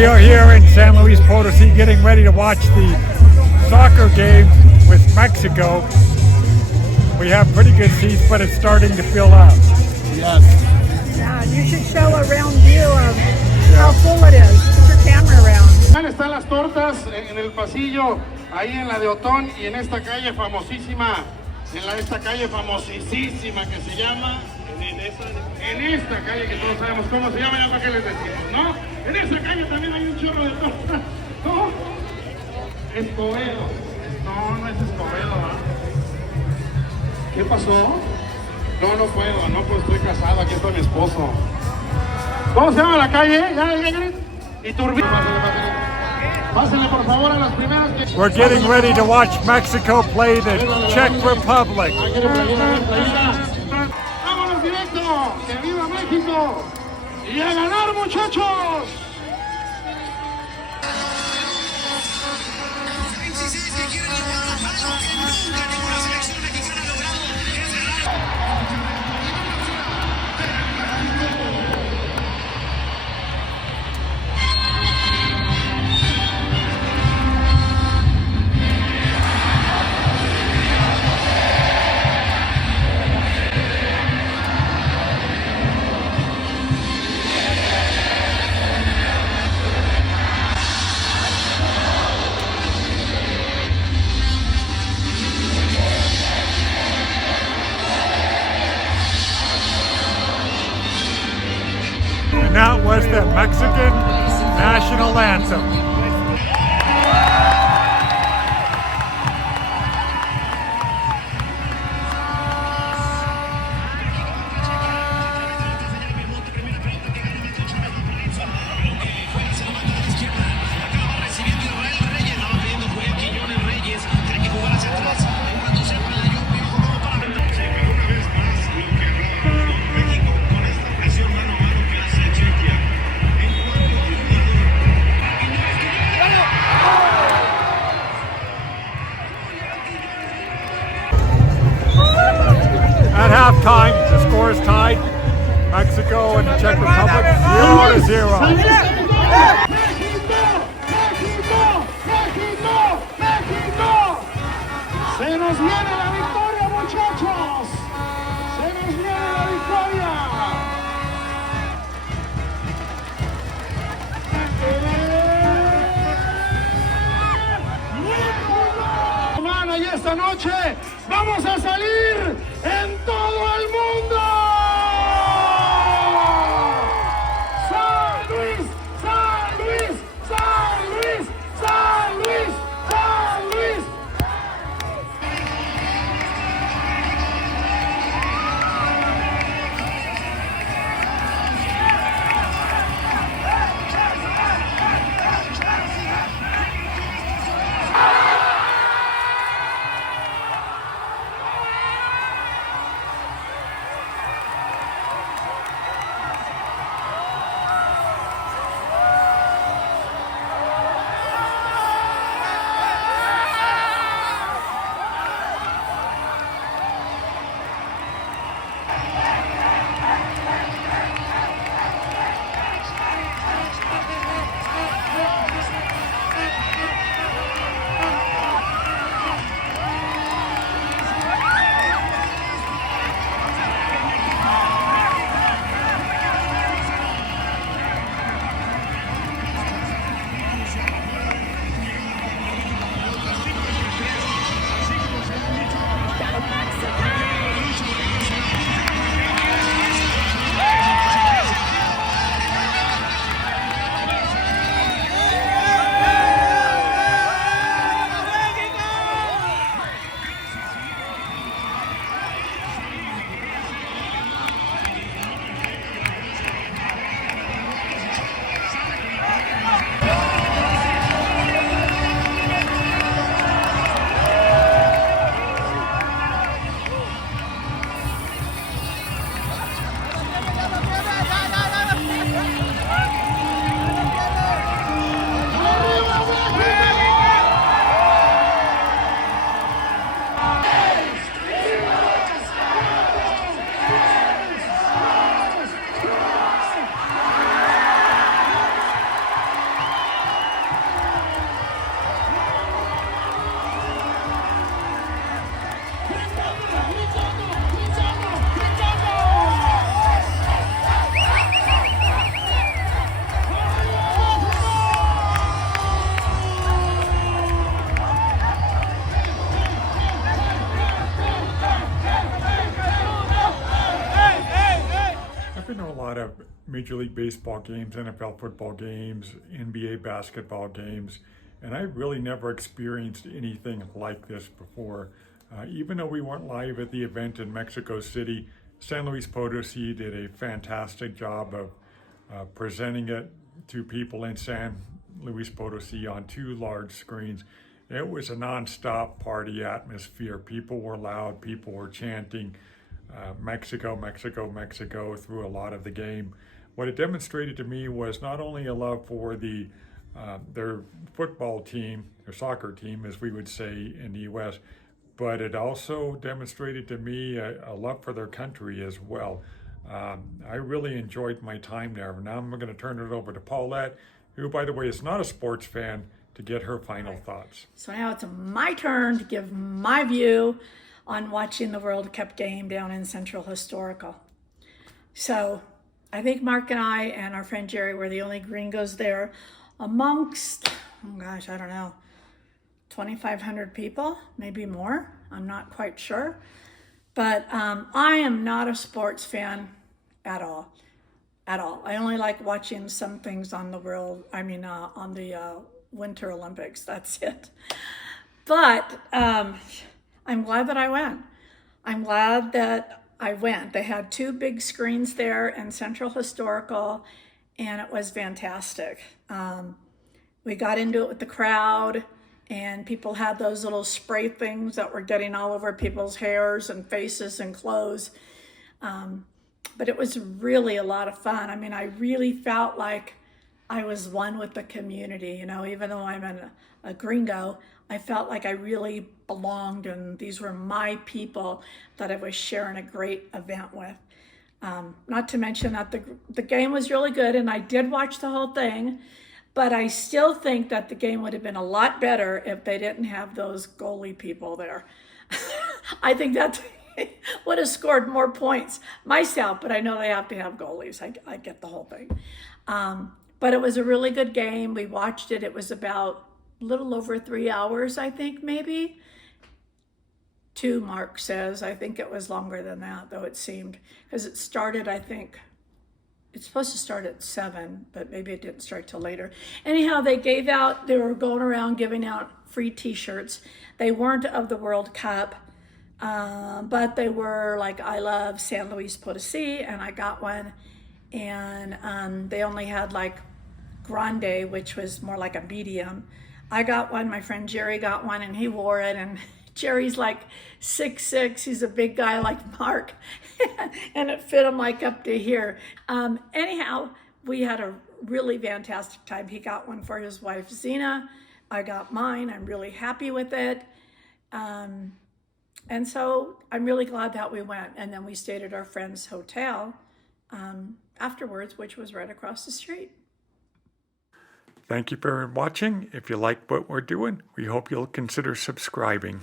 We are here in San Luis Potosi getting ready to watch the soccer game with Mexico. We have pretty good seats, but it's starting to fill up. Yes. Yeah, you should show a round view of how full it is. Put your camera around. Están las tortas en el pasillo, ahí en la de Otón y en esta calle famosísima, esta calle famosísima que se llama, en esta calle que todos sabemos cómo se llama, ya para qué les decimos, ¿no? En esta calle también hay un chorro de tortas, ¿no? Escobedo. No es Escobedo, ¿verdad? ¿Qué pasó? No puedo, estoy casado, aquí está mi esposo. ¿Cómo se llama la calle? Y Turbina. Pásenle por favor a las primeras que... We're getting ready to watch Mexico play the Czech Republic. ¡Vámonos directo! ¡Que viva México! ¡Y a ganar, muchachos! And that was the Mexican national anthem. At halftime, the score is tied. Mexico and the Czech Republic 0-0. ¡Se nos viene la victoria, muchachos! ¡Se nos viene la victoria! Hermano, y esta noche vamos a salir en todo el mundo. ¡San Luis! ¡San Luis! ¡San Luis! ¡San Luis! ¡San Luis! Major League Baseball games, NFL football games, NBA basketball games, and I really never experienced anything like this before. Even though we weren't live at the event in Mexico City, San Luis Potosi did a fantastic job of presenting it to people in San Luis Potosi on 2 large screens. It was a non-stop party atmosphere. People were loud, people were chanting Mexico, Mexico, Mexico through a lot of the game. What it demonstrated to me was not only a love for their football team, their soccer team, as we would say in the U.S., but it also demonstrated to me a love for their country as well. I really enjoyed my time there. Now I'm going to turn it over to Paulette, who, by the way, is not a sports fan, to get her final thoughts. So now it's my turn to give my view on watching the World Cup game down in Central Historical. So I think Mark and I and our friend Jerry were the only gringos there amongst, oh gosh, I don't know, 2,500 people, maybe more. I'm not quite sure. But I am not a sports fan at all. I only like watching some things on the on the Winter Olympics. That's it. But I'm glad that I went. I'm glad that I went. They had 2 big screens there in Central Historical, and it was fantastic. We got into it with the crowd, and people had those little spray things that were getting all over people's hairs and faces and clothes. But it was really a lot of fun. I mean, I really felt like I was one with the community, you know, even though I'm a gringo, I felt like I really belonged, and these were my people that I was sharing a great event with. Not to mention that the game was really good, and I did watch the whole thing, but I still think that the game would have been a lot better if they didn't have those goalie people there. I think that would have scored more points myself, but I know they have to have goalies. I get the whole thing. But it was a really good game. We watched it. It was about a little over 3 hours, I think, maybe. 2, Mark says. I think it was longer than that, though it seemed. Because it started, I think, it's supposed to start at 7, but maybe it didn't start till later. Anyhow, they were going around giving out free t-shirts. They weren't of the World Cup, but they were like, I love San Luis Potosi, and I got one. And they only had like grande, which was more like a medium. I got one, my friend Jerry got one, and he wore it, and Jerry's like 6'6", he's a big guy like Mark, and it fit him like up to here. Anyhow, we had a really fantastic time. He got one for his wife, Zena. I got mine. I'm really happy with it. And so I'm really glad that we went. And then we stayed at our friend's hotel afterwards, which was right across the street. Thank you for watching. If you like what we're doing, we hope you'll consider subscribing.